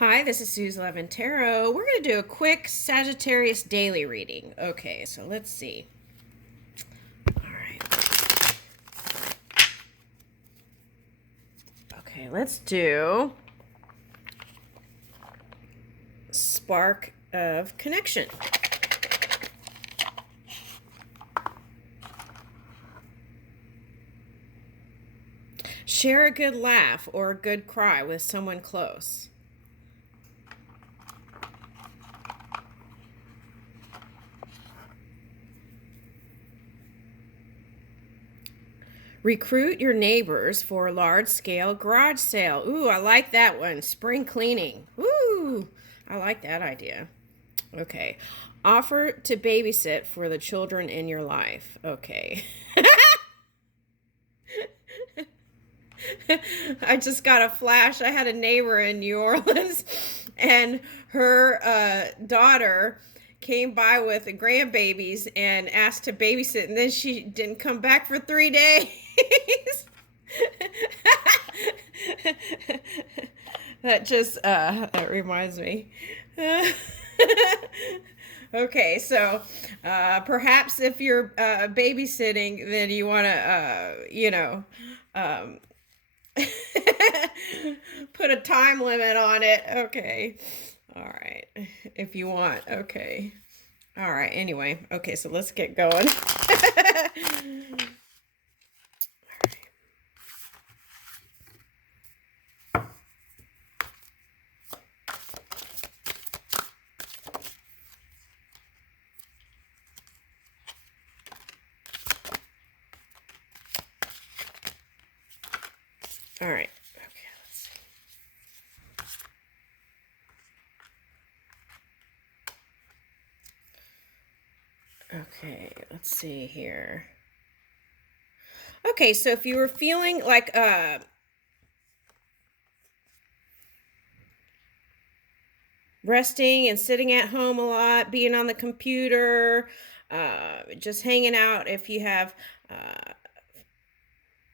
Hi, this is Suze Levin Tarot. We're going to do a quick Sagittarius daily reading. Okay, so let's see. All right. Okay, let's do Spark of Connection. Share a good laugh or a good cry with someone close. Recruit your neighbors for a large-scale garage sale. Ooh, I like that one. Spring cleaning. Ooh, I like that idea. Okay. Offer to babysit for the children in your life. Okay. I just got a flash. I had a neighbor in New Orleans, and her daughter came by with the grandbabies and asked to babysit, and then she didn't come back for 3 days. That reminds me. Okay, so perhaps if you're babysitting, then you want to, um, put a time limit on it. Okay. All right. If you want. Okay. All right. Anyway. Okay, so let's get going. All right. Okay, let's see. Okay, let's see here. Okay, so if you were feeling like resting and sitting at home a lot, being on the computer, just hanging out, if you have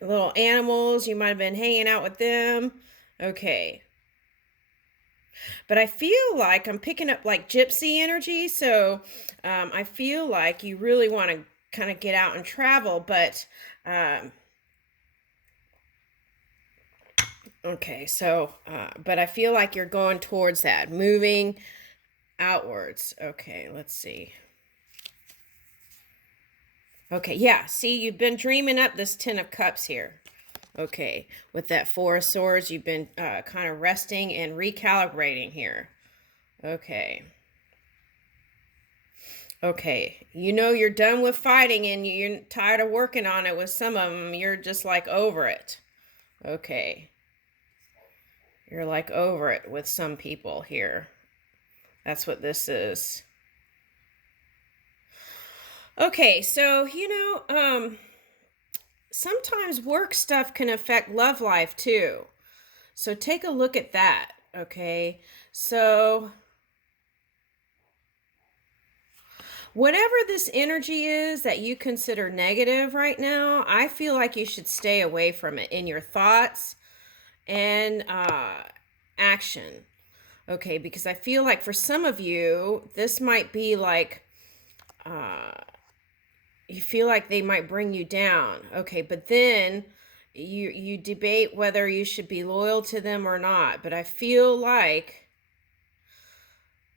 little animals, you might have been hanging out with them. Okay. But I feel like I'm picking up like gypsy energy. So I feel like you really want to kind of get out and travel. But okay, so, but I feel like you're going towards that, moving outwards. Okay, let's see. Okay, yeah, see, you've been dreaming up this Ten of Cups here. Okay, with that Four of Swords, you've been kind of resting and recalibrating here. Okay. Okay, you know you're done with fighting and you're tired of working on it with some of them. You're just like over it. Okay. You're like over it with some people here. That's what this is. Okay, so, sometimes work stuff can affect love life too. So take a look at that, okay? So whatever this energy is that you consider negative right now, I feel like you should stay away from it in your thoughts and action. Okay, because I feel like for some of you, this might be like you feel like they might bring you down. Okay, but then you debate whether you should be loyal to them or not. But I feel like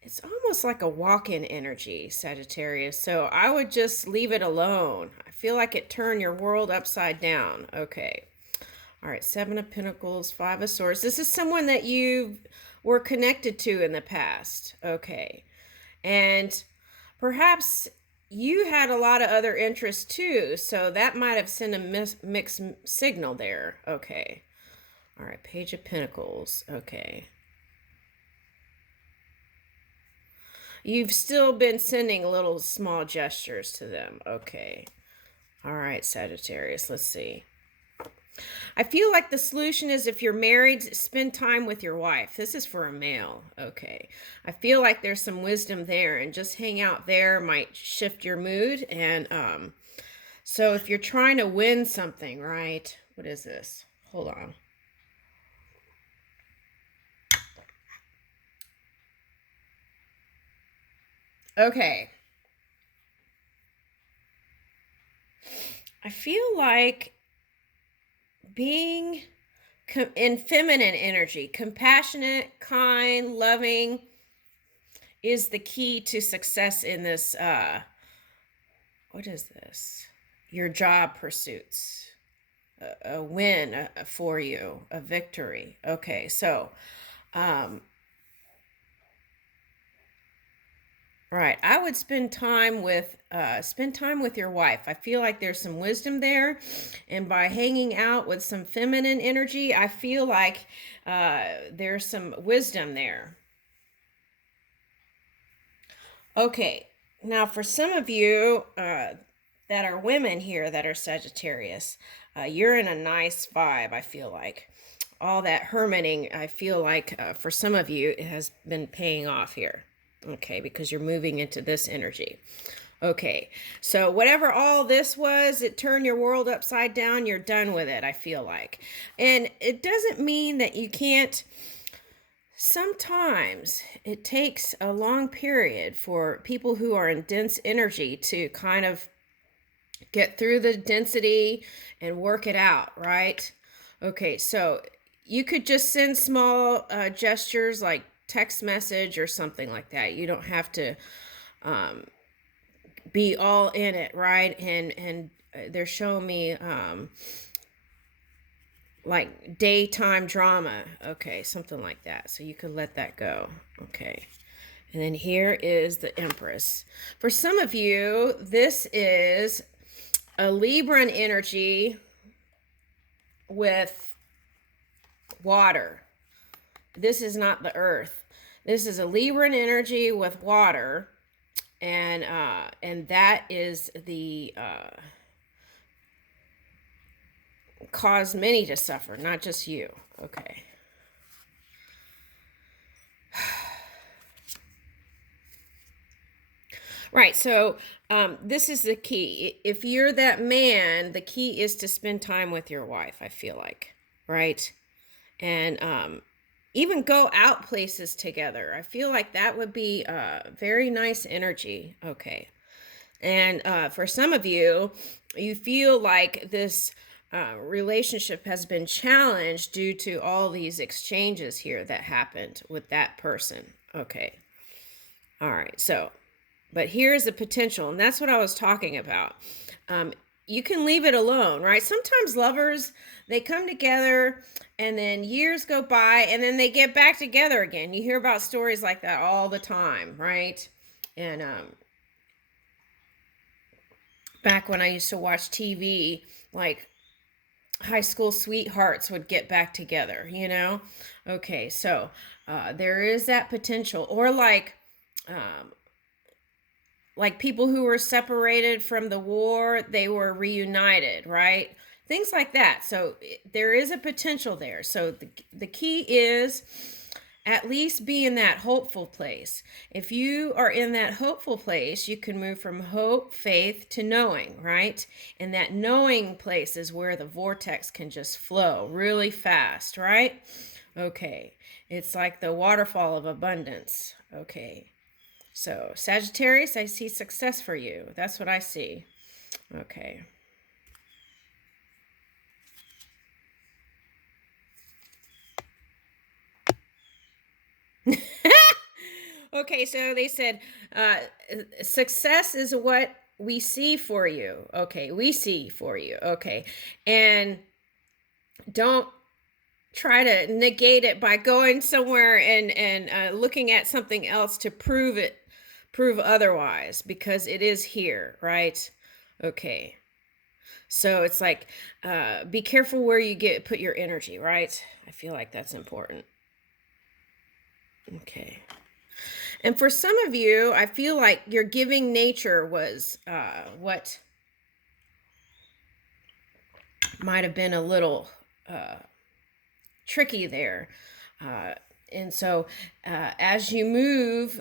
it's almost like a walk-in energy, Sagittarius. So I would just leave it alone. I feel like it turned your world upside down. Okay. All right, Seven of Pentacles, Five of Swords. This is someone that you were connected to in the past. Okay. And perhaps you had a lot of other interests too, so that might have sent a mixed signal there. Okay. All right, Page of Pentacles. Okay. You've still been sending little small gestures to them. Okay. All right, Sagittarius. Let's see. I feel like the solution is if you're married, spend time with your wife. This is for a male. Okay. I feel like there's some wisdom there, and just hang out there might shift your mood. And so if you're trying to win something, right? What is this? Hold on. Okay. I feel like being in feminine energy, compassionate, kind, loving, is the key to success in this. What is this? Your job pursuits. A win for you, a victory. Okay, so, um, right. I would spend time with your wife. I feel like there's some wisdom there, and by hanging out with some feminine energy, I feel like there's some wisdom there. Okay, now for some of you that are women here that are Sagittarius, you're in a nice vibe. I feel like all that hermiting. I feel like for some of you it has been paying off here. Okay, because you're moving into this energy. Okay, so whatever all this was, it turned your world upside down. You're done with it, I feel like. And it doesn't mean that you can't. Sometimes it takes a long period for people who are in dense energy to kind of get through the density and work it out, right? Okay, so you could just send small gestures like text message or something like that. You don't have to um, be all in it, right? And they're showing me like daytime drama. Okay, something like that. So you could let that go. Okay. And then here is the Empress. For some of you, this is a Libran energy with water. This is not the earth. This is a Libran energy with water. And that is the caused many to suffer, not just you. Okay. Right. So this is the key. If you're that man, the key is to spend time with your wife, I feel like. Right. And even go out places together. I feel like that would be very nice energy. Okay. And for some of you, you feel like this relationship has been challenged due to all these exchanges here that happened with that person. Okay. All right. So, but here's the potential, and that's what I was talking about. You can leave it alone, right? Sometimes lovers, they come together and then years go by and then they get back together again. You hear about stories like that all the time, right? And back when I used to watch TV, like high school sweethearts would get back together, you know? Okay, so there is that potential. Or like people who were separated from the war, they were reunited, right? Things like that. So there is a potential there. So the key is at least be in that hopeful place. If you are in that hopeful place, you can move from hope, faith to knowing, right? And that knowing place is where the vortex can just flow really fast, right? Okay. It's like the waterfall of abundance. Okay. So, Sagittarius, I see success for you. That's what I see. Okay. Okay, so they said success is what we see for you. Okay, we see for you. Okay. And don't try to negate it by going somewhere and looking at something else to prove otherwise, because it is here, right? Okay. So it's like be careful where you put your energy, right? I feel like that's important. Okay. And for some of you, I feel like your giving nature was what might have been a little tricky there. And so as you move,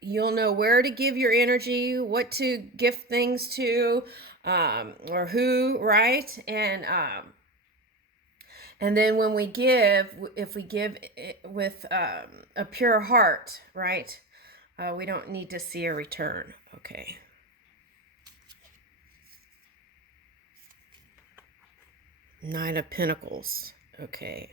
you'll know where to give your energy, what to gift things to, or who, right? And then when we give, if we give with a pure heart, right? We don't need to see a return. Okay. Nine of Pentacles. Okay.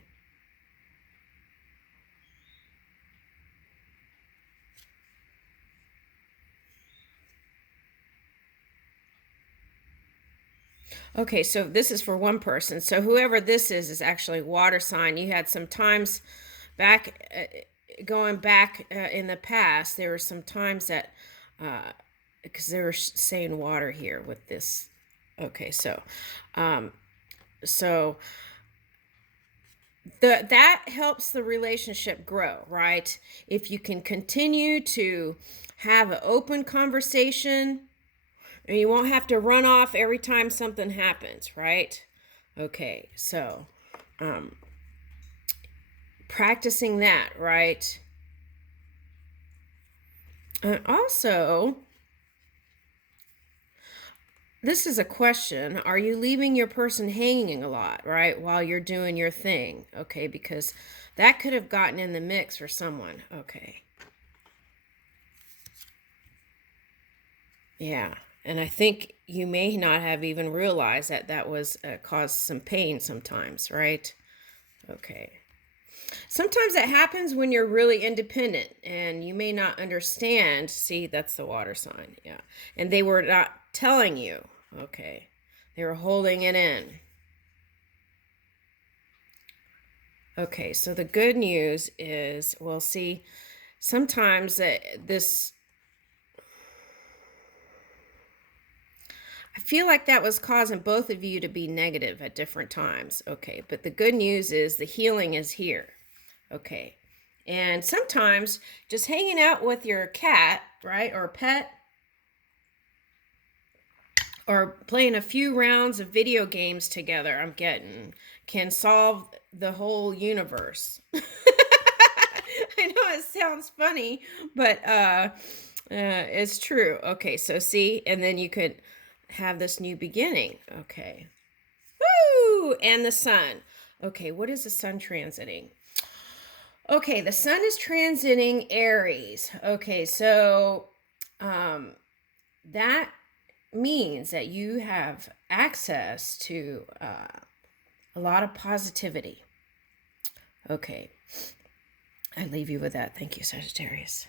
Okay, so this is for one person. So whoever this is actually water sign. You had some times back, going back in the past, there were some times that, because they were saying water here with this. Okay, um, so that helps the relationship grow, right? If you can continue to have an open conversation, and you won't have to run off every time something happens, right? Okay, so um, practicing that, right? And also, this is a question. Are you leaving your person hanging a lot, right? While you're doing your thing, okay? Because that could have gotten in the mix for someone, okay? Yeah. And I think you may not have even realized that that was caused some pain sometimes, right? Okay. Sometimes that happens when you're really independent and you may not understand. See, that's the water sign. Yeah. And they were not telling you. Okay. They were holding it in. Okay. So the good news is, well, see, sometimes this, I feel like that was causing both of you to be negative at different times. Okay. But the good news is the healing is here. Okay. And sometimes just hanging out with your cat, right, or pet, or playing a few rounds of video games together, I'm getting, can solve the whole universe. I know it sounds funny, but it's true. Okay, so see, and then you could have this new beginning. Okay. Woo! And the sun. Okay, what is the sun transiting? Okay, the sun is transiting Aries. Okay, so that means that you have access to a lot of positivity. Okay, I leave you with that. Thank you, Sagittarius.